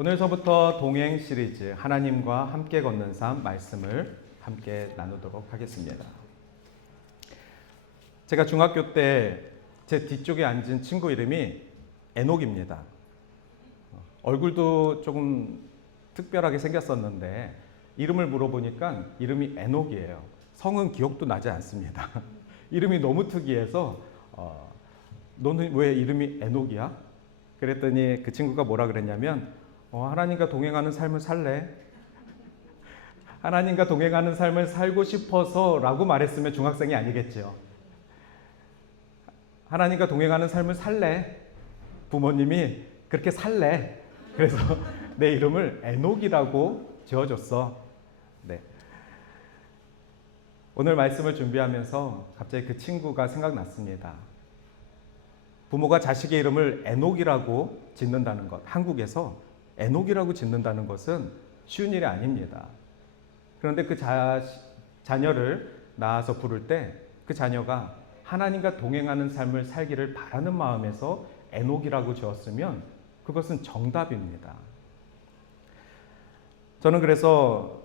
오늘서부터 동행 시리즈 하나님과 함께 걷는 삶 말씀을 함께 나누도록 하겠습니다. 제가 중학교 때 제 뒤쪽에 앉은 친구 이름이 에녹입니다. 얼굴도 조금 특별하게 생겼었는데 이름을 물어보니까 이름이 에녹이에요. 성은 기억도 나지 않습니다. 이름이 너무 특이해서 너는 왜 이름이 에녹이야? 그랬더니 그 친구가 뭐라 그랬냐면 하나님과 동행하는 삶을 살래? 하나님과 동행하는 삶을 살고 싶어서 라고 말했으면 중학생이 아니겠죠. 하나님과 동행하는 삶을 살래? 부모님이 그렇게 살래? 그래서 내 이름을 에녹이라고 지어줬어. 네. 오늘 말씀을 준비하면서 갑자기 그 친구가 생각났습니다. 부모가 자식의 이름을 에녹이라고 짓는다는 것, 한국에서 에녹이라고 짓는다는 것은 쉬운 일이 아닙니다. 그런데 그 자녀를 낳아서 부를 때 그 자녀가 하나님과 동행하는 삶을 살기를 바라는 마음에서 에녹이라고 지었으면 그것은 정답입니다. 저는 그래서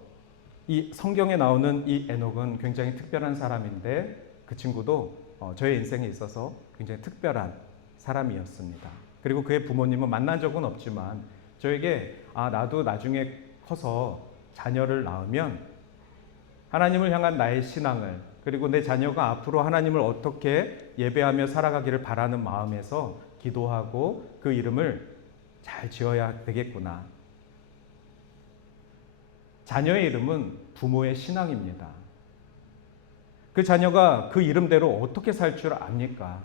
이 성경에 나오는 이 에녹은 굉장히 특별한 사람인데 그 친구도 저의 인생에 있어서 굉장히 특별한 사람이었습니다. 그리고 그의 부모님은 만난 적은 없지만 저에게 나도 나중에 커서 자녀를 낳으면 하나님을 향한 나의 신앙을, 그리고 내 자녀가 앞으로 하나님을 어떻게 예배하며 살아가기를 바라는 마음에서 기도하고 그 이름을 잘 지어야 되겠구나. 자녀의 이름은 부모의 신앙입니다. 그 자녀가 그 이름대로 어떻게 살 줄 압니까?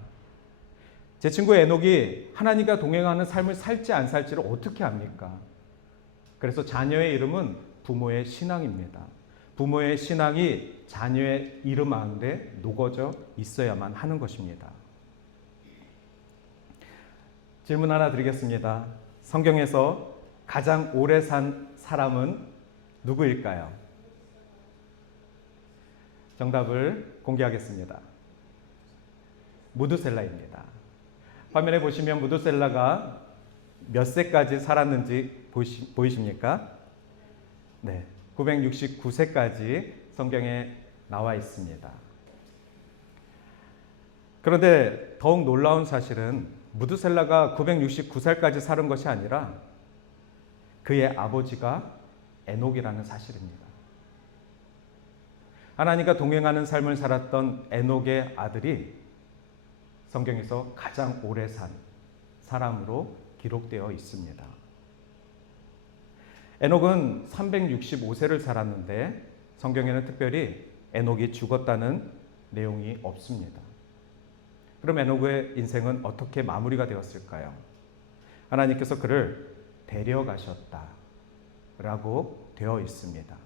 제 친구 에녹이 하나님과 동행하는 삶을 살지 안 살지를 어떻게 압니까? 그래서 자녀의 이름은 부모의 신앙입니다. 부모의 신앙이 자녀의 이름 가운데 녹아져 있어야만 하는 것입니다. 질문 하나 드리겠습니다. 성경에서 가장 오래 산 사람은 누구일까요? 정답을 공개하겠습니다. 무드셀라입니다. 화면에 보시면 무드셀라가 몇 세까지 살았는지 보이십니까? 네, 969세까지 성경에 나와 있습니다. 그런데 더욱 놀라운 사실은 무드셀라가 969살까지 사는 것이 아니라 그의 아버지가 에녹이라는 사실입니다. 하나님과 동행하는 삶을 살았던 에녹의 아들이 성경에서 가장 오래 산 사람으로 기록되어 있습니다. 에녹은 365세를 살았는데 성경에는 특별히 에녹이 죽었다는 내용이 없습니다. 그럼 에녹의 인생은 어떻게 마무리가 되었을까요? 하나님께서 그를 데려가셨다라고 되어 있습니다.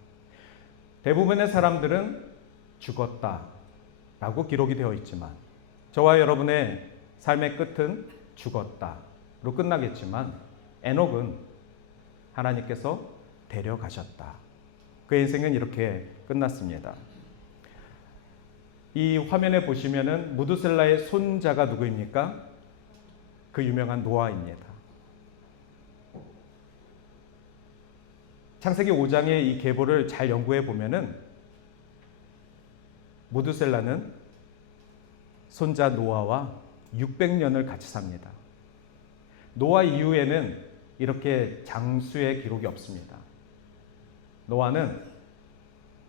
대부분의 사람들은 죽었다라고 기록이 되어 있지만 저와 여러분의 삶의 끝은 죽었다로 끝나겠지만 에녹은 하나님께서 데려가셨다. 그의 인생은 이렇게 끝났습니다. 이 화면에 보시면은 무드셀라의 손자가 누구입니까? 그 유명한 노아입니다. 창세기 5장의 이 계보를 잘 연구해 보면은 무드셀라는 손자 노아와 600년을 같이 삽니다. 노아 이후에는 이렇게 장수의 기록이 없습니다. 노아는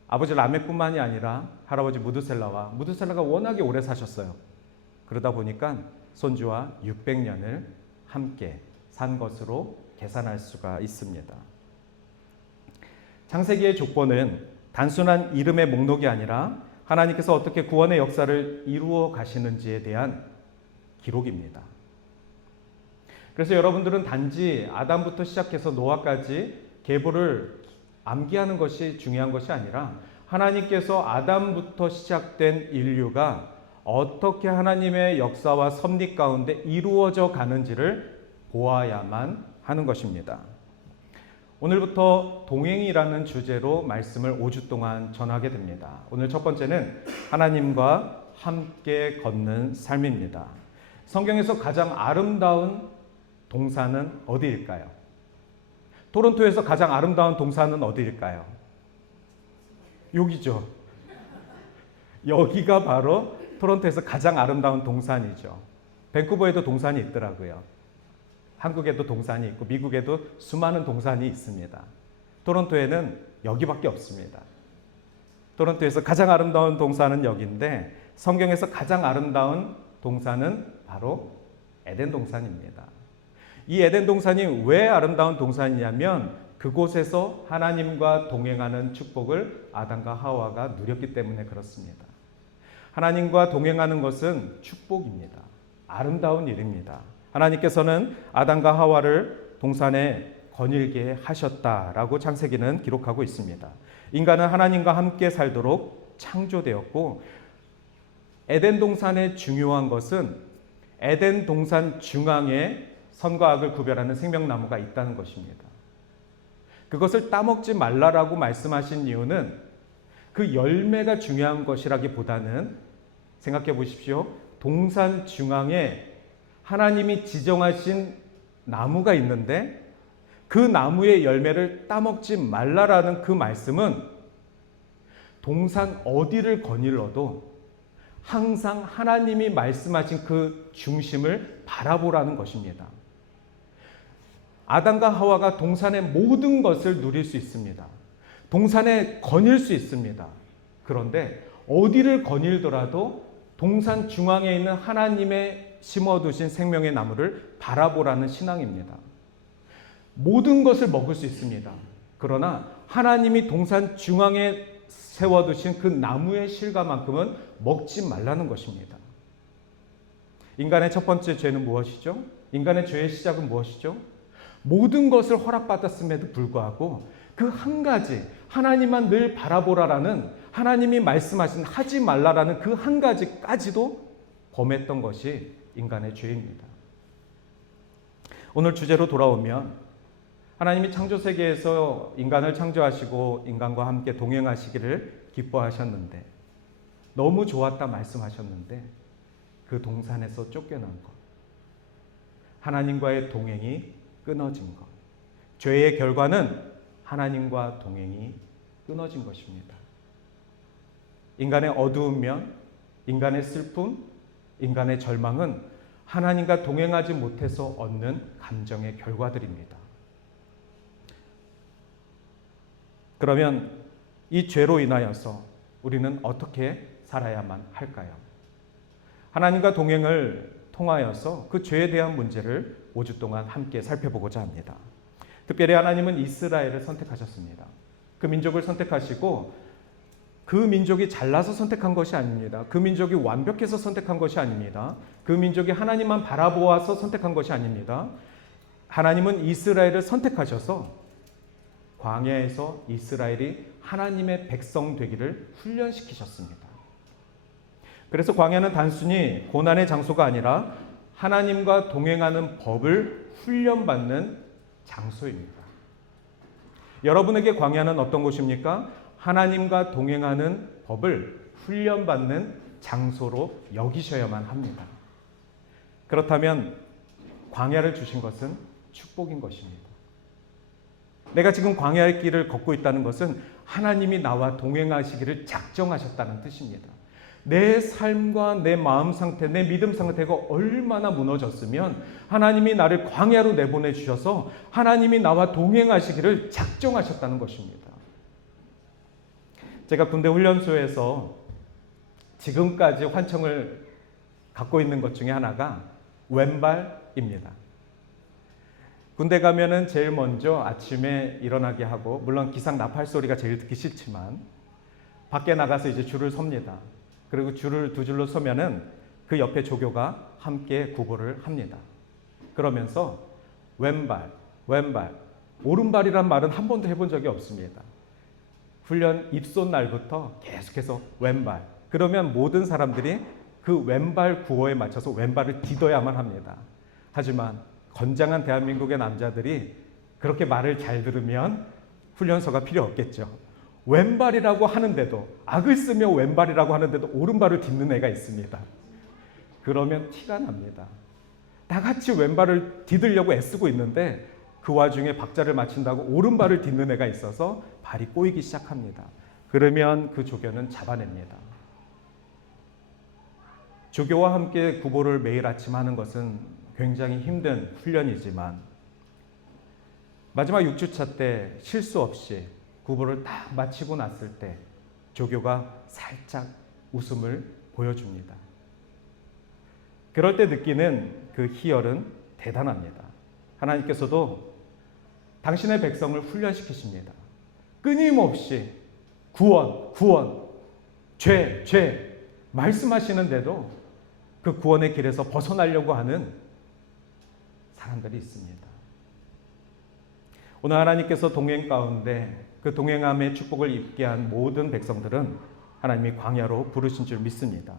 아버지 라멕뿐만이 아니라 할아버지 무드셀라가 워낙에 오래 사셨어요. 그러다 보니까 손주와 600년을 함께 산 것으로 계산할 수가 있습니다. 창세기의 족보는 단순한 이름의 목록이 아니라 하나님께서 어떻게 구원의 역사를 이루어 가시는지에 대한 기록입니다. 그래서 여러분들은 단지 아담부터 시작해서 노아까지 계보를 암기하는 것이 중요한 것이 아니라 하나님께서 아담부터 시작된 인류가 어떻게 하나님의 역사와 섭리 가운데 이루어져 가는지를 보아야만 하는 것입니다. 오늘부터 동행이라는 주제로 말씀을 5주 동안 전하게 됩니다. 오늘 첫 번째는 하나님과 함께 걷는 삶입니다. 성경에서 가장 아름다운 동산은 어디일까요? 토론토에서 가장 아름다운 동산은 어디일까요? 여기죠. 여기가 바로 토론토에서 가장 아름다운 동산이죠. 밴쿠버에도 동산이 있더라고요. 한국에도 동산이 있고 미국에도 수많은 동산이 있습니다. 토론토에는 여기밖에 없습니다. 토론토에서 가장 아름다운 동산은 여기인데 성경에서 가장 아름다운 동산은 바로 에덴 동산입니다. 이 에덴 동산이 왜 아름다운 동산이냐면 그곳에서 하나님과 동행하는 축복을 아담과 하와가 누렸기 때문에 그렇습니다. 하나님과 동행하는 것은 축복입니다. 아름다운 일입니다. 하나님께서는 아담과 하와를 동산에 거닐게 하셨다라고 창세기는 기록하고 있습니다. 인간은 하나님과 함께 살도록 창조되었고 에덴 동산의 중요한 것은 에덴 동산 중앙에 선과 악을 구별하는 생명나무가 있다는 것입니다. 그것을 따먹지 말라라고 말씀하신 이유는 그 열매가 중요한 것이라기보다는 생각해 보십시오. 동산 중앙에 하나님이 지정하신 나무가 있는데 그 나무의 열매를 따먹지 말라라는 그 말씀은 동산 어디를 거닐러도 항상 하나님이 말씀하신 그 중심을 바라보라는 것입니다. 아담과 하와가 동산의 모든 것을 누릴 수 있습니다. 동산에 거닐 수 있습니다. 그런데 어디를 거닐더라도 동산 중앙에 있는 하나님의 심어두신 생명의 나무를 바라보라는 신앙입니다. 모든 것을 먹을 수 있습니다. 그러나 하나님이 동산 중앙에 세워두신 그 나무의 실과만큼은 먹지 말라는 것입니다. 인간의 첫 번째 죄는 무엇이죠? 인간의 죄의 시작은 무엇이죠? 모든 것을 허락받았음에도 불구하고 그 한 가지 하나님만 늘 바라보라라는 하나님이 말씀하신 하지 말라라는 그 한 가지까지도 범했던 것이 인간의 죄입니다. 오늘 주제로 돌아오면 하나님이 창조세계에서 인간을 창조하시고 인간과 함께 동행하시기를 기뻐하셨는데 너무 좋았다 말씀하셨는데 그 동산에서 쫓겨난 것, 하나님과의 동행이 끊어진 것, 죄의 결과는 하나님과 동행이 끊어진 것입니다. 인간의 어두운 면, 인간의 슬픔, 인간의 절망은 하나님과 동행하지 못해서 얻는 감정의 결과들입니다. 그러면 이 죄로 인하여서 우리는 어떻게 살아야만 할까요? 하나님과 동행을 통하여서 그 죄에 대한 문제를 5주 동안 함께 살펴보고자 합니다. 특별히 하나님은 이스라엘을 선택하셨습니다. 그 민족을 선택하시고 그 민족이 잘나서 선택한 것이 아닙니다. 그 민족이 완벽해서 선택한 것이 아닙니다. 그 민족이 하나님만 바라보아서 선택한 것이 아닙니다. 하나님은 이스라엘을 선택하셔서 광야에서 이스라엘이 하나님의 백성 되기를 훈련시키셨습니다. 그래서 광야는 단순히 고난의 장소가 아니라 하나님과 동행하는 법을 훈련받는 장소입니다. 여러분에게 광야는 어떤 곳입니까? 하나님과 동행하는 법을 훈련받는 장소로 여기셔야만 합니다. 그렇다면 광야를 주신 것은 축복인 것입니다. 내가 지금 광야의 길을 걷고 있다는 것은 하나님이 나와 동행하시기를 작정하셨다는 뜻입니다. 내 삶과 내 마음 상태, 내 믿음 상태가 얼마나 무너졌으면 하나님이 나를 광야로 내보내 주셔서 하나님이 나와 동행하시기를 작정하셨다는 것입니다. 제가 군대 훈련소에서 지금까지 환청을 갖고 있는 것 중에 하나가 왼발입니다. 군대 가면은 제일 먼저 아침에 일어나게 하고, 물론 기상 나팔 소리가 제일 듣기 싫지만 밖에 나가서 이제 줄을 섭니다. 그리고 줄을 두 줄로 서면은 그 옆에 조교가 함께 구보를 합니다. 그러면서 왼발, 오른발이란 말은 한 번도 해본 적이 없습니다. 훈련 입소 날부터 계속해서 왼발. 그러면 모든 사람들이 그 왼발 구호에 맞춰서 왼발을 디뎌야만 합니다. 하지만 건장한 대한민국의 남자들이 그렇게 말을 잘 들으면 훈련소가 필요 없겠죠. 왼발이라고 하는데도, 악을 쓰며 왼발이라고 하는데도 오른발을 딛는 애가 있습니다. 그러면 티가 납니다. 다 같이 왼발을 디디려고 애쓰고 있는데 그 와중에 박자를 맞춘다고 오른발을 딛는 애가 있어서 발이 꼬이기 시작합니다. 그러면 그 조교는 잡아냅니다. 조교와 함께 구보를 매일 아침 하는 것은 굉장히 힘든 훈련이지만 마지막 6주차 때 실수 없이 구보를 딱 마치고 났을 때 조교가 살짝 웃음을 보여줍니다. 그럴 때 느끼는 그 희열은 대단합니다. 하나님께서도 당신의 백성을 훈련시키십니다. 끊임없이 구원, 구원, 죄 말씀하시는데도 그 구원의 길에서 벗어나려고 하는 사람들이 있습니다. 오늘 하나님께서 동행 가운데 그 동행함의 축복을 입게 한 모든 백성들은 하나님이 광야로 부르신 줄 믿습니다.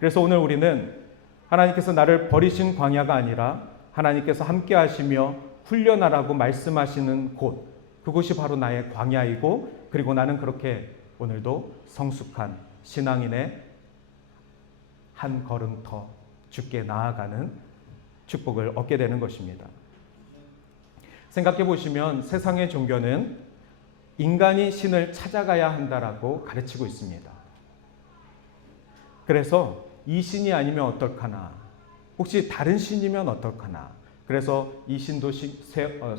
그래서 오늘 우리는 하나님께서 나를 버리신 광야가 아니라 하나님께서 함께 하시며 훈련하라고 말씀하시는 곳, 그곳이 바로 나의 광야이고, 그리고 나는 그렇게 오늘도 성숙한 신앙인의 한 걸음 더 주께 나아가는 축복을 얻게 되는 것입니다. 생각해 보시면 세상의 종교는 인간이 신을 찾아가야 한다라고 가르치고 있습니다. 그래서 이 신이 아니면 어떨까나, 혹시 다른 신이면 어떨까나, 그래서 이 신도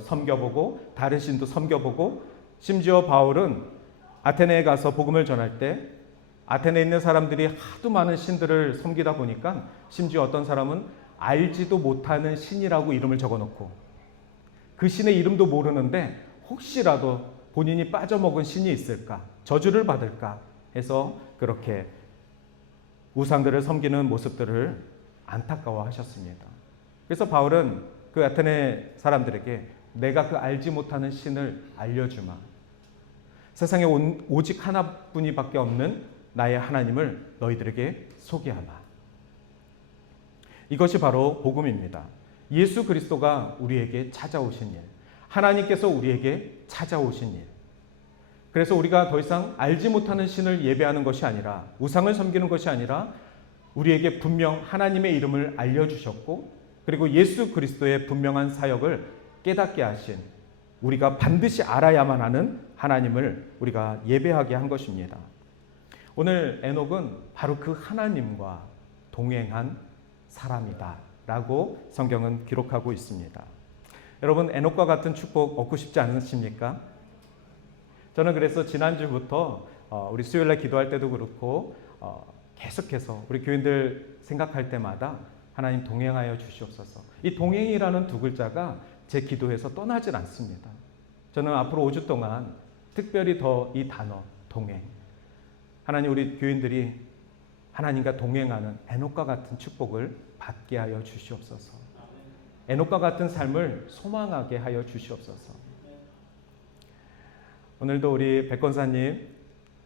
섬겨보고 다른 신도 섬겨보고, 심지어 바울은 아테네에 가서 복음을 전할 때 아테네에 있는 사람들이 하도 많은 신들을 섬기다 보니까 심지어 어떤 사람은 알지도 못하는 신이라고 이름을 적어놓고 그 신의 이름도 모르는데 혹시라도 본인이 빠져먹은 신이 있을까, 저주를 받을까 해서 그렇게 우상들을 섬기는 모습들을 안타까워하셨습니다. 그래서 바울은 그 아테네 사람들에게 내가 그 알지 못하는 신을 알려주마. 세상에 오직 하나뿐이밖에 없는 나의 하나님을 너희들에게 소개하마. 이것이 바로 복음입니다. 예수 그리스도가 우리에게 찾아오신 일, 하나님께서 우리에게 찾아오신 일. 그래서 우리가 더 이상 알지 못하는 신을 예배하는 것이 아니라, 우상을 섬기는 것이 아니라 우리에게 분명 하나님의 이름을 알려주셨고, 그리고 예수 그리스도의 분명한 사역을 깨닫게 하신, 우리가 반드시 알아야만 하는 하나님을 우리가 예배하게 한 것입니다. 오늘 에녹은 바로 그 하나님과 동행한 사람이다 라고 성경은 기록하고 있습니다. 여러분, 에녹과 같은 축복 얻고 싶지 않으십니까? 저는 그래서 지난주부터 우리 수요일날 기도할 때도 그렇고 계속해서 우리 교인들 생각할 때마다 하나님 동행하여 주시옵소서. 이 동행이라는 두 글자가 제 기도에서 떠나질 않습니다. 저는 앞으로 5주 동안 특별히 더 이 단어 동행, 하나님 우리 교인들이 하나님과 동행하는 에녹과 같은 축복을 받게 하여 주시옵소서. 에녹과 같은 삶을 소망하게 하여 주시옵소서. 오늘도 우리 백 권사님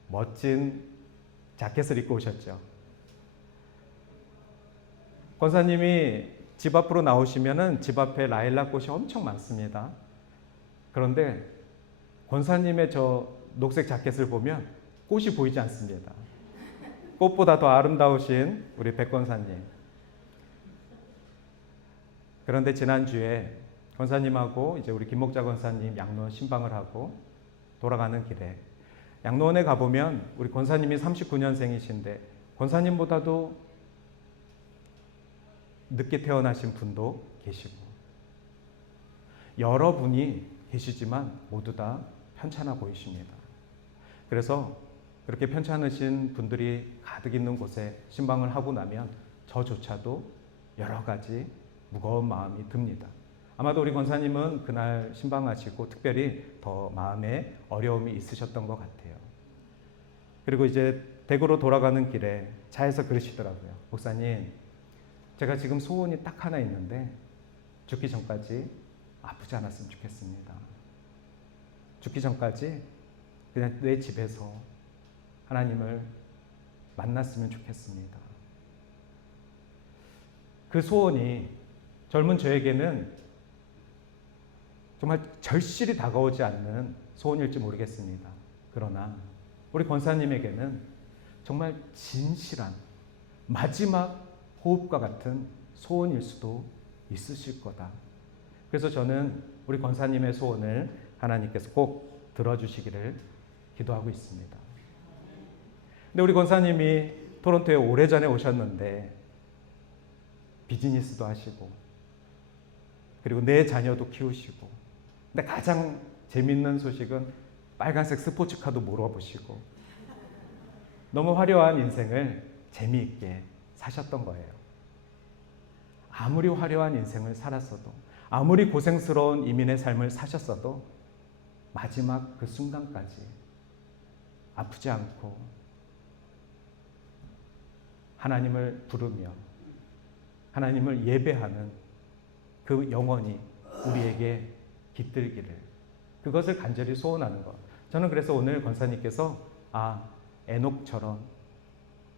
멋진 자켓을 입고 오셨죠. 권사님이 집 앞으로 나오시면은 집 앞에 라일락 꽃이 엄청 많습니다. 그런데 권사님의 저 녹색 자켓을 보면 꽃이 보이지 않습니다. 꽃보다 더 아름다우신 우리 백 권사님. 그런데 지난주에 권사님하고 이제 우리 김목자 권사님 양로원 신방을 하고 돌아가는 길에 양로원에 가보면 우리 권사님이 39년생이신데 권사님보다도 늦게 태어나신 분도 계시고 여러분이 계시지만 모두 다 편찮아 보이십니다. 그래서 그렇게 편찮으신 분들이 가득 있는 곳에 신방을 하고 나면 저조차도 여러 가지 무거운 마음이 듭니다. 아마도 우리 권사님은 그날 신방하시고 특별히 더 마음에 어려움이 있으셨던 것 같아요. 그리고 이제 대구로 돌아가는 길에 차에서 그러시더라고요. 목사님, 제가 지금 소원이 딱 하나 있는데 죽기 전까지 아프지 않았으면 좋겠습니다. 죽기 전까지 그냥 내 집에서 하나님을 만났으면 좋겠습니다. 그 소원이 젊은 저에게는 정말 절실히 다가오지 않는 소원일지 모르겠습니다. 그러나 우리 권사님에게는 정말 진실한 마지막 호흡과 같은 소원일 수도 있으실 거다. 그래서 저는 우리 권사님의 소원을 하나님께서 꼭 들어주시기를 기도하고 있습니다. 근데 우리 권사님이 토론토에 오래전에 오셨는데 비즈니스도 하시고 그리고 내 자녀도 키우시고, 근데 가장 재밌는 소식은 빨간색 스포츠카도 몰아보시고 너무 화려한 인생을 재미있게 사셨던 거예요. 아무리 화려한 인생을 살았어도, 아무리 고생스러운 이민의 삶을 사셨어도 마지막 그 순간까지 아프지 않고 하나님을 부르며 하나님을 예배하는 그 영혼이 우리에게 깃들기를, 그것을 간절히 소원하는 것. 저는 그래서 오늘 권사님께서 에녹처럼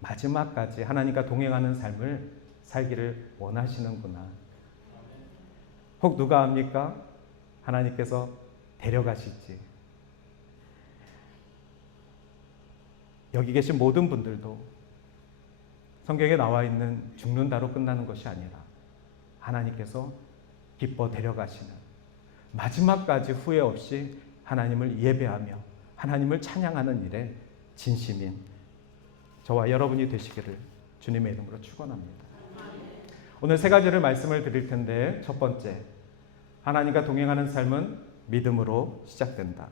마지막까지 하나님과 동행하는 삶을 살기를 원하시는구나. 혹 누가 압니까? 하나님께서 데려가실지. 여기 계신 모든 분들도 성경에 나와 있는 죽는다로 끝나는 것이 아니라 하나님께서 기뻐 데려가시는, 마지막까지 후회 없이 하나님을 예배하며 하나님을 찬양하는 일에 진심인 저와 여러분이 되시기를 주님의 이름으로 축원합니다. 오늘 세 가지를 말씀을 드릴 텐데, 첫 번째, 하나님과 동행하는 삶은 믿음으로 시작된다.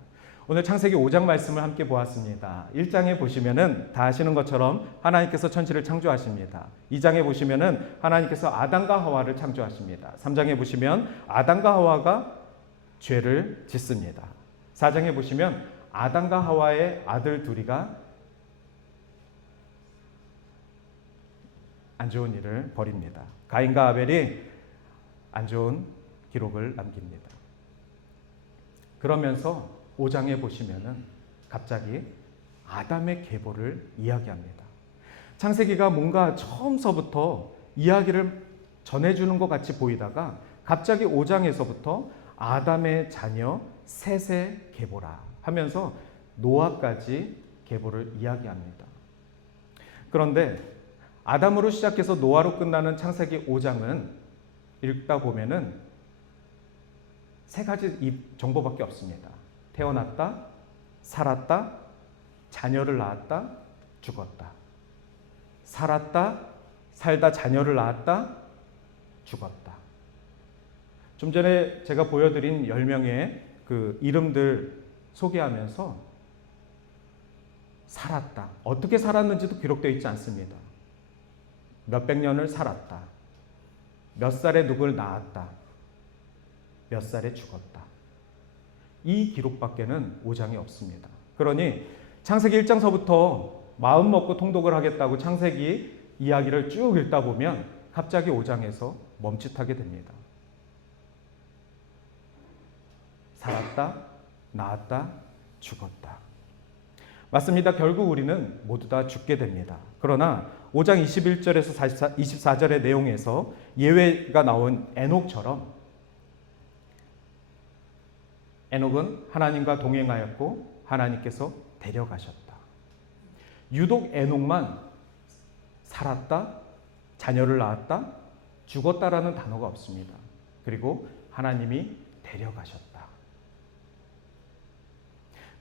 오늘 창세기 5장 말씀을 함께 보았습니다. 1장에 보시면은 다 아시는 것처럼 하나님께서 천지를 창조하십니다. 2장에 보시면은 하나님께서 아담과 하와를 창조하십니다. 3장에 보시면 아담과 하와가 죄를 짓습니다. 4장에 보시면 아담과 하와의 아들 둘이가 안 좋은 일을 벌입니다. 가인과 아벨이 안 좋은 기록을 남깁니다. 그러면서 5장에 보시면은 갑자기 아담의 계보를 이야기합니다. 창세기가 뭔가 처음서부터 이야기를 전해주는 것 같이 보이다가 갑자기 5장에서부터 아담의 자녀 셋의 계보라 하면서 노아까지 계보를 이야기합니다. 그런데 아담으로 시작해서 노아로 끝나는 창세기 5장은 읽다 보면은 세 가지 정보밖에 없습니다. 태어났다, 살았다, 자녀를 낳았다, 죽었다. 살았다, 살다 자녀를 낳았다, 죽었다. 좀 전에 제가 보여드린 10명의 그 이름들 소개하면서 살았다, 어떻게 살았는지도 기록되어 있지 않습니다. 몇백 년을 살았다, 몇 살에 누굴 낳았다, 몇 살에 죽었다. 이 기록밖에는 5장에 없습니다. 그러니 창세기 1장서부터 마음 먹고 통독을 하겠다고 창세기 이야기를 쭉 읽다 보면 갑자기 5장에서 멈칫하게 됩니다. 살았다, 낳았다, 죽었다. 맞습니다. 결국 우리는 모두 다 죽게 됩니다. 그러나 5장 21절에서 24절의 내용에서 예외가 나온 에녹처럼 에녹은 하나님과 동행하였고 하나님께서 데려가셨다. 유독 에녹만 살았다, 자녀를 낳았다, 죽었다라는 단어가 없습니다. 그리고 하나님이 데려가셨다.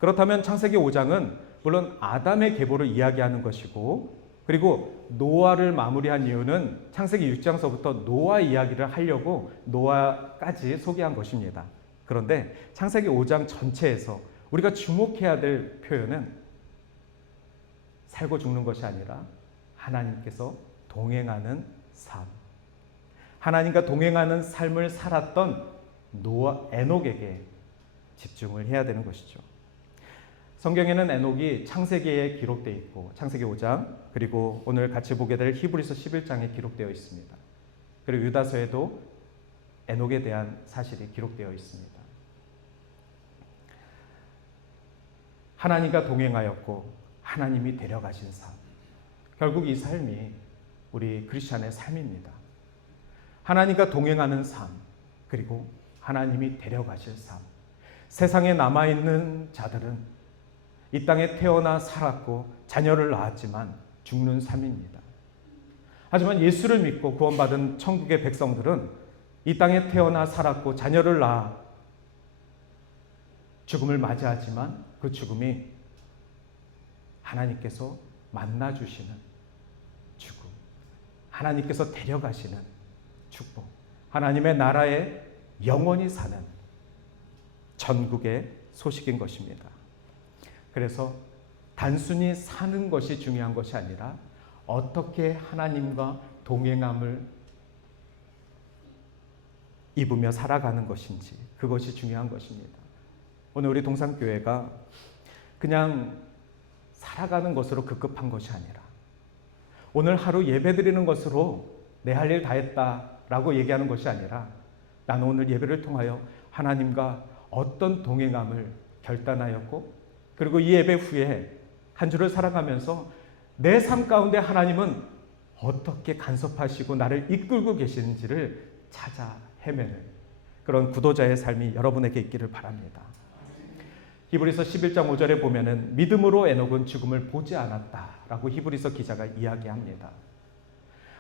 그렇다면 창세기 5장은 물론 아담의 계보를 이야기하는 것이고, 그리고 노아를 마무리한 이유는 창세기 6장서부터 노아 이야기를 하려고 노아까지 소개한 것입니다. 그런데 창세기 5장 전체에서 우리가 주목해야 될 표현은 살고 죽는 것이 아니라 하나님께서 동행하는 삶, 하나님과 동행하는 삶을 살았던 에녹에게 집중을 해야 되는 것이죠. 성경에는 에녹이 창세기에 기록되어 있고 창세기 5장, 그리고 오늘 같이 보게 될 히브리서 11장에 기록되어 있습니다. 그리고 유다서에도 에녹에 대한 사실이 기록되어 있습니다. 하나님과 동행하였고 하나님이 데려가신 삶, 결국 이 삶이 우리 크리스찬의 삶입니다. 하나님과 동행하는 삶, 그리고 하나님이 데려가실 삶. 세상에 남아있는 자들은 이 땅에 태어나 살았고 자녀를 낳았지만 죽는 삶입니다. 하지만 예수를 믿고 구원받은 천국의 백성들은 이 땅에 태어나 살았고 자녀를 낳아 죽음을 맞이하지만 그 죽음이 하나님께서 만나주시는 죽음, 하나님께서 데려가시는 축복, 하나님의 나라에 영원히 사는 전국의 소식인 것입니다. 그래서 단순히 사는 것이 중요한 것이 아니라 어떻게 하나님과 동행함을 입으며 살아가는 것인지, 그것이 중요한 것입니다. 오늘 우리 동산교회가 그냥 살아가는 것으로 급급한 것이 아니라 오늘 하루 예배드리는 것으로 내 할 일 다 했다라고 얘기하는 것이 아니라 나는 오늘 예배를 통하여 하나님과 어떤 동행함을 결단하였고, 그리고 이 예배 후에 한 주를 살아가면서 내 삶 가운데 하나님은 어떻게 간섭하시고 나를 이끌고 계시는지를 찾아 헤매는 그런 구도자의 삶이 여러분에게 있기를 바랍니다. 히브리서 11장 5절에 보면은 믿음으로 에녹은 죽음을 보지 않았다라고 히브리서 기자가 이야기합니다.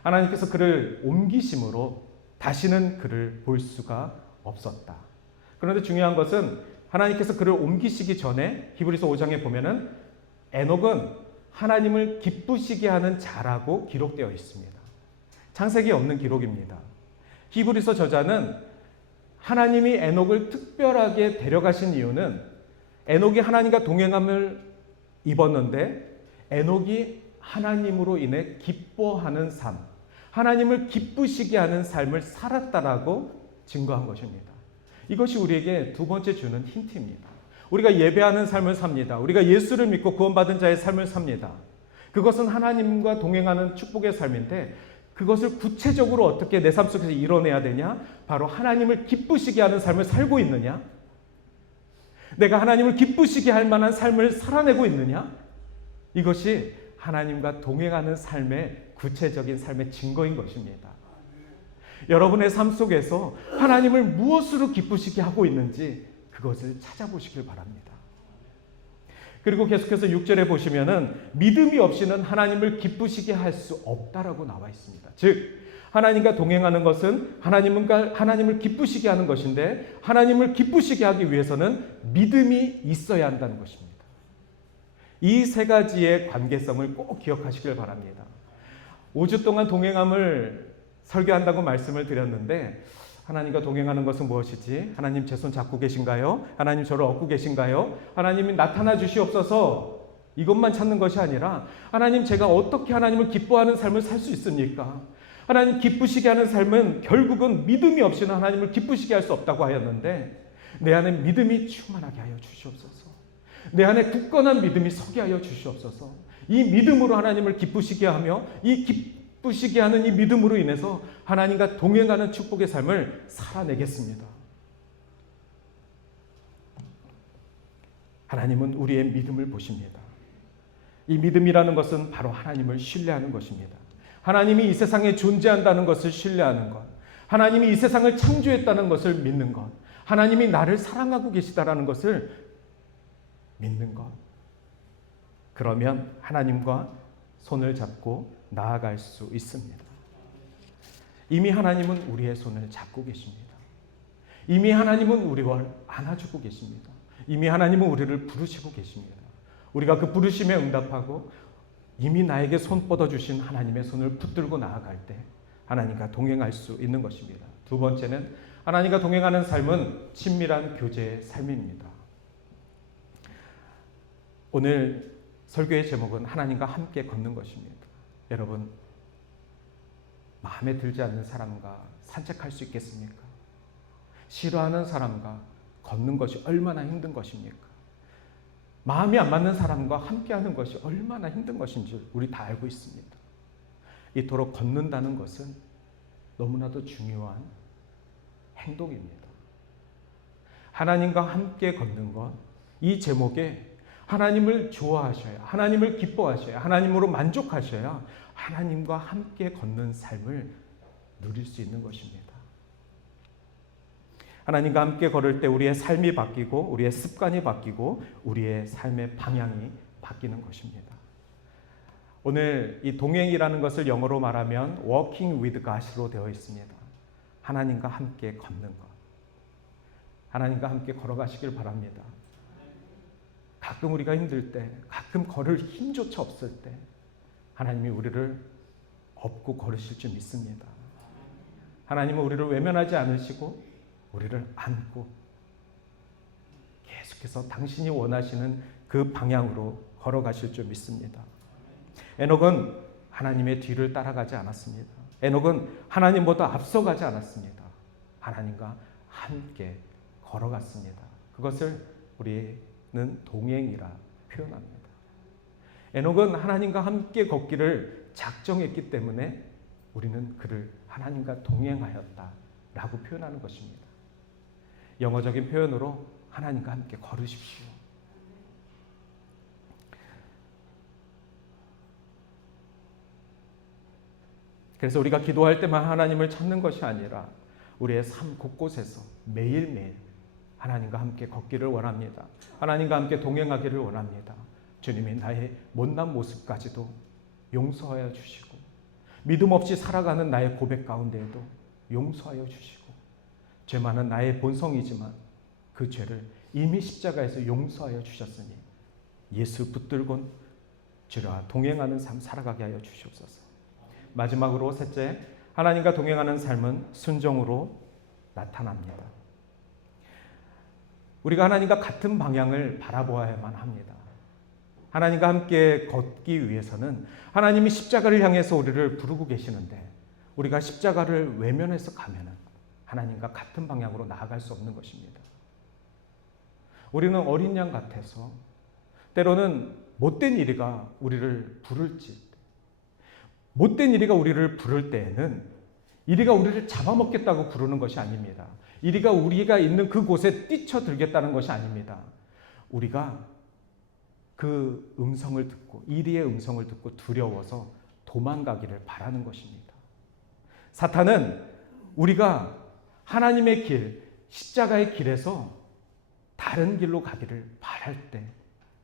하나님께서 그를 옮기심으로 다시는 그를 볼 수가 없었다. 그런데 중요한 것은 하나님께서 그를 옮기시기 전에 히브리서 5장에 보면은 에녹은 하나님을 기쁘시게 하는 자라고 기록되어 있습니다. 창세기에 없는 기록입니다. 히브리서 저자는 하나님이 에녹을 특별하게 데려가신 이유는 에녹이 하나님과 동행함을 입었는데 에녹이 하나님으로 인해 기뻐하는 삶, 하나님을 기쁘시게 하는 삶을 살았다라고 증거한 것입니다. 이것이 우리에게 두 번째 주는 힌트입니다. 우리가 예배하는 삶을 삽니다. 우리가 예수를 믿고 구원받은 자의 삶을 삽니다. 그것은 하나님과 동행하는 축복의 삶인데 그것을 구체적으로 어떻게 내 삶 속에서 이뤄내야 되냐? 바로 하나님을 기쁘시게 하는 삶을 살고 있느냐? 내가 하나님을 기쁘시게 할 만한 삶을 살아내고 있느냐? 이것이 하나님과 동행하는 삶의 구체적인 삶의 증거인 것입니다. 여러분의 삶 속에서 하나님을 무엇으로 기쁘시게 하고 있는지 그것을 찾아보시길 바랍니다. 그리고 계속해서 6절에 보시면은 믿음이 없이는 하나님을 기쁘시게 할 수 없다라고 나와 있습니다. 즉 하나님과 동행하는 것은 하나님을 기쁘시게 하는 것인데 하나님을 기쁘시게 하기 위해서는 믿음이 있어야 한다는 것입니다. 이 세 가지의 관계성을 꼭 기억하시길 바랍니다. 5주 동안 동행함을 설교한다고 말씀을 드렸는데 하나님과 동행하는 것은 무엇이지? 하나님 제 손 잡고 계신가요? 하나님 저를 얻고 계신가요? 하나님이 나타나 주시옵소서, 이것만 찾는 것이 아니라 하나님 제가 어떻게 하나님을 기뻐하는 삶을 살 수 있습니까? 하나님 기쁘시게 하는 삶은 결국은 믿음이 없이는 하나님을 기쁘시게 할 수 없다고 하였는데 내 안에 믿음이 충만하게 하여 주시옵소서. 내 안에 굳건한 믿음이 서게 하여 주시옵소서. 이 믿음으로 하나님을 기쁘시게 하며 이 기쁘시게 하는 이 믿음으로 인해서 하나님과 동행하는 축복의 삶을 살아내겠습니다. 하나님은 우리의 믿음을 보십니다. 이 믿음이라는 것은 바로 하나님을 신뢰하는 것입니다. 하나님이 이 세상에 존재한다는 것을 신뢰하는 것, 하나님이 이 세상을 창조했다는 것을 믿는 것, 하나님이 나를 사랑하고 계시다라는 것을 믿는 것. 그러면 하나님과 손을 잡고 나아갈 수 있습니다. 이미 하나님은 우리의 손을 잡고 계십니다. 이미 하나님은 우리를 안아주고 계십니다. 이미 하나님은 우리를 부르시고 계십니다. 우리가 그 부르심에 응답하고 이미 나에게 손 뻗어주신 하나님의 손을 붙들고 나아갈 때 하나님과 동행할 수 있는 것입니다. 두 번째는 하나님과 동행하는 삶은 친밀한 교제의 삶입니다. 오늘 설교의 제목은 하나님과 함께 걷는 것입니다. 여러분, 마음에 들지 않는 사람과 산책할 수 있겠습니까? 싫어하는 사람과 걷는 것이 얼마나 힘든 것입니까? 마음이 안 맞는 사람과 함께하는 것이 얼마나 힘든 것인지 우리 다 알고 있습니다. 이토록 걷는다는 것은 너무나도 중요한 행동입니다. 하나님과 함께 걷는 것, 이 제목에 하나님을 좋아하셔야, 하나님을 기뻐하셔야, 하나님으로 만족하셔야 하나님과 함께 걷는 삶을 누릴 수 있는 것입니다. 하나님과 함께 걸을 때 우리의 삶이 바뀌고 우리의 습관이 바뀌고 우리의 삶의 방향이 바뀌는 것입니다. 오늘 이 동행이라는 것을 영어로 말하면 walking with God으로 되어 있습니다. 하나님과 함께 걷는 것. 하나님과 함께 걸어가시길 바랍니다. 가끔 우리가 힘들 때, 가끔 걸을 힘조차 없을 때 하나님이 우리를 업고 걸으실 줄 믿습니다. 하나님은 우리를 외면하지 않으시고 우리를 안고 계속해서 당신이 원하시는 그 방향으로 걸어가실 줄 믿습니다. 에녹은 하나님의 뒤를 따라가지 않았습니다. 에녹은 하나님보다 앞서가지 않았습니다. 하나님과 함께 걸어갔습니다. 그것을 우리는 동행이라 표현합니다. 에녹은 하나님과 함께 걷기를 작정했기 때문에 우리는 그를 하나님과 동행하였다라고 표현하는 것입니다. 영어적인 표현으로 하나님과 함께 걸으십시오. 그래서 우리가 기도할 때만 하나님을 찾는 것이 아니라 우리의 삶 곳곳에서 매일매일 하나님과 함께 걷기를 원합니다. 하나님과 함께 동행하기를 원합니다. 주님이 나의 못난 모습까지도 용서하여 주시고 믿음 없이 살아가는 나의 고백 가운데에도 용서하여 주시고 죄 많은 나의 본성이지만 그 죄를 이미 십자가에서 용서하여 주셨으니 예수 붙들곤 주와 동행하는 삶 살아가게 하여 주시옵소서. 마지막으로 셋째, 하나님과 동행하는 삶은 순종으로 나타납니다. 우리가 하나님과 같은 방향을 바라보아야만 합니다. 하나님과 함께 걷기 위해서는 하나님이 십자가를 향해서 우리를 부르고 계시는데 우리가 십자가를 외면해서 가면은 하나님과 같은 방향으로 나아갈 수 없는 것입니다. 우리는 어린 양 같아서 때로는 못된 이리가 우리를 부를지, 못된 이리가 우리를 부를 때에는 이리가 우리를 잡아먹겠다고 부르는 것이 아닙니다. 이리가 우리가 있는 그곳에 뛰쳐들겠다는 것이 아닙니다. 우리가 그 음성을 듣고 이리의 음성을 듣고 두려워서 도망가기를 바라는 것입니다. 사탄은 우리가 하나님의 길, 십자가의 길에서 다른 길로 가기를 바랄 때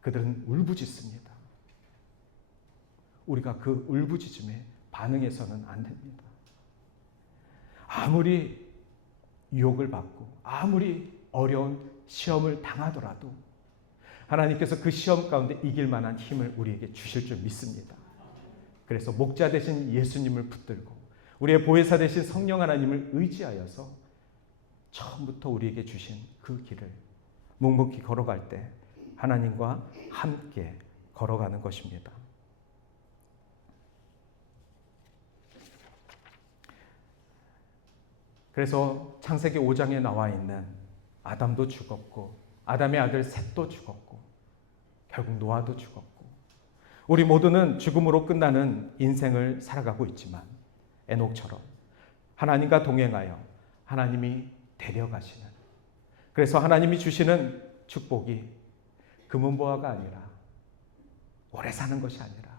그들은 울부짖습니다. 우리가 그 울부짖음에 반응해서는 안 됩니다. 아무리 유혹을 받고 아무리 어려운 시험을 당하더라도 하나님께서 그 시험 가운데 이길 만한 힘을 우리에게 주실 줄 믿습니다. 그래서 목자 되신 예수님을 붙들고 우리의 보혜사 되신 성령 하나님을 의지하여서 처음부터 우리에게 주신 그 길을 묵묵히 걸어갈 때 하나님과 함께 걸어가는 것입니다. 그래서 창세기 5장에 나와 있는 아담도 죽었고 아담의 아들 셋도 죽었고 결국 노아도 죽었고 우리 모두는 죽음으로 끝나는 인생을 살아가고 있지만 에녹처럼 하나님과 동행하여 하나님이 데려가시는, 그래서 하나님이 주시는 축복이 금은보화가 아니라 오래 사는 것이 아니라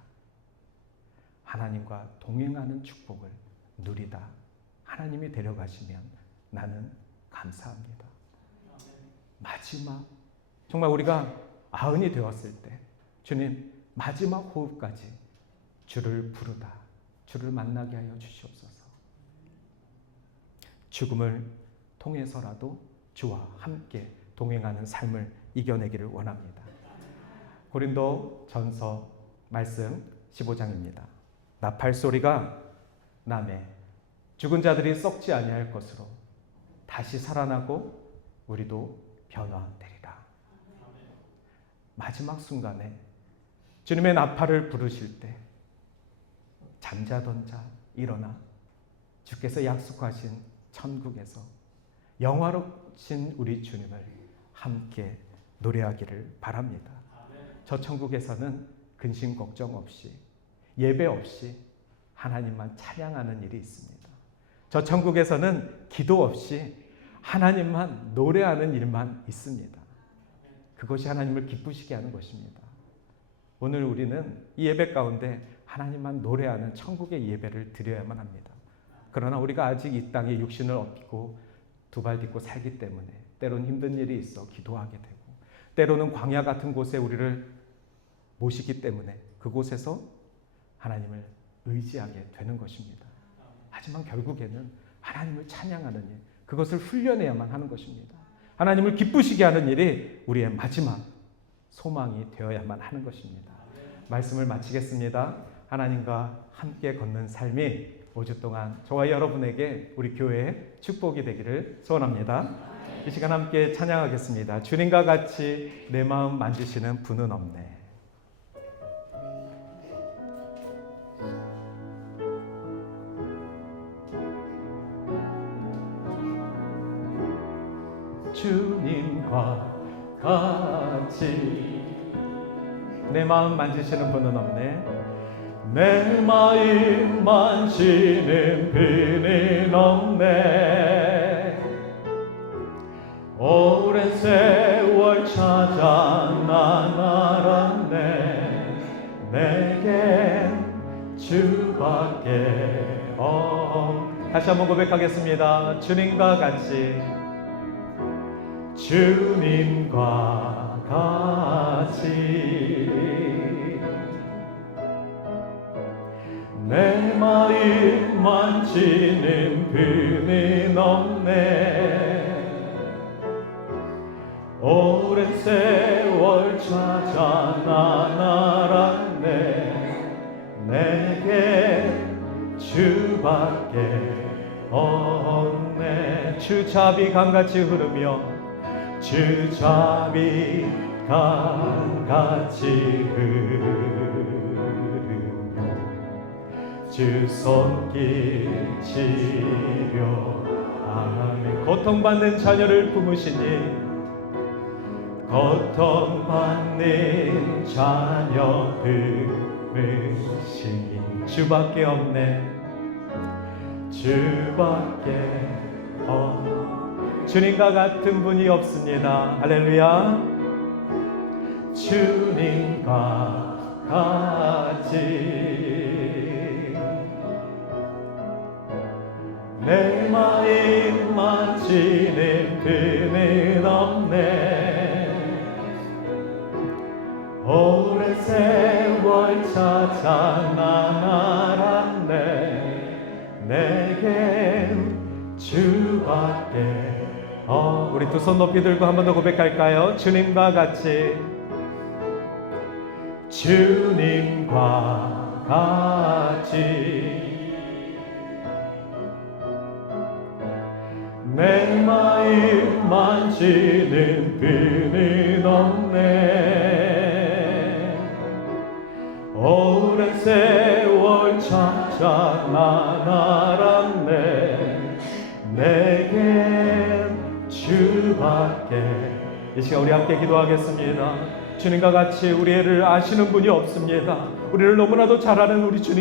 하나님과 동행하는 축복을 누리다 하나님이 데려가시면 나는 감사합니다. 마지막 정말 우리가 아흔이 되었을 때 주님 마지막 호흡까지 주를 부르다 주를 만나게 하여 주시옵소서. 죽음을 통해서라도 주와 함께 동행하는 삶을 이겨내기를 원합니다. 고린도 전서 말씀 15장입니다. 나팔 소리가 나매 죽은 자들이 썩지 아니할 것으로 다시 살아나고 우리도 변화되리라. 마지막 순간에 주님의 나팔을 부르실 때 잠자던 자 일어나 주께서 약속하신 천국에서 영화로우신 우리 주님을 함께 노래하기를 바랍니다. 저 천국에서는 근심 걱정 없이 예배 없이 하나님만 찬양하는 일이 있습니다. 저 천국에서는 기도 없이 하나님만 노래하는 일만 있습니다. 그것이 하나님을 기쁘시게 하는 것입니다. 오늘 우리는 이 예배 가운데 하나님만 노래하는 천국의 예배를 드려야만 합니다. 그러나 우리가 아직 이 땅에 육신을 업히고 두 발 딛고 살기 때문에 때로는 힘든 일이 있어 기도하게 되고 때로는 광야 같은 곳에 우리를 모시기 때문에 그곳에서 하나님을 의지하게 되는 것입니다. 하지만 결국에는 하나님을 찬양하는 일, 그것을 훈련해야만 하는 것입니다. 하나님을 기쁘시게 하는 일이 우리의 마지막 소망이 되어야만 하는 것입니다. 말씀을 마치겠습니다. 하나님과 함께 걷는 삶이 5주 동안 저와 여러분에게 우리 교회의 축복이 되기를 소원합니다. 이 시간 함께 찬양하겠습니다. 주님과 같이 내 마음 만지시는 분은 없네. 주님과 같이 내 마음 만지시는 분은 없네. 내 마음 만지는 분은 없네. 오랜 세월 찾아 난 알았네. 내겐 주밖에 없네. 다시 한번 고백하겠습니다. 주님과 같이 주님과 같이 내 마음 만지는 분은 없네. 오랜 세월 찾아 난 알았네. 내게 주밖에 없네. 주자비 강같이 흐르며 주자비 강같이 흐르며 주 손길 치료 아멘. 고통받는 자녀를 품으시니 고통받는 자녀 품으시니 주밖에 없네. 주밖에 없네. 주님과 같은 분이 없습니다. 할렐루야. 주님과 같이 내 마음 만지는 분은 없네. 오랜 세월 찾아 난 알았네. 내겐 주밖에 우리 두 손 높이 들고 한 번 더 고백할까요? 주님과 같이 주님과 같이 내 마음 만지는 분은 없네. 오랜 세월 찾아 난 알았네. 내겐 주밖에. 이 시간 우리 함께 기도하겠습니다. 주님과 같이 우리 애를 아시는 분이 없습니다. 우리를 너무나도 잘 아는 우리 주님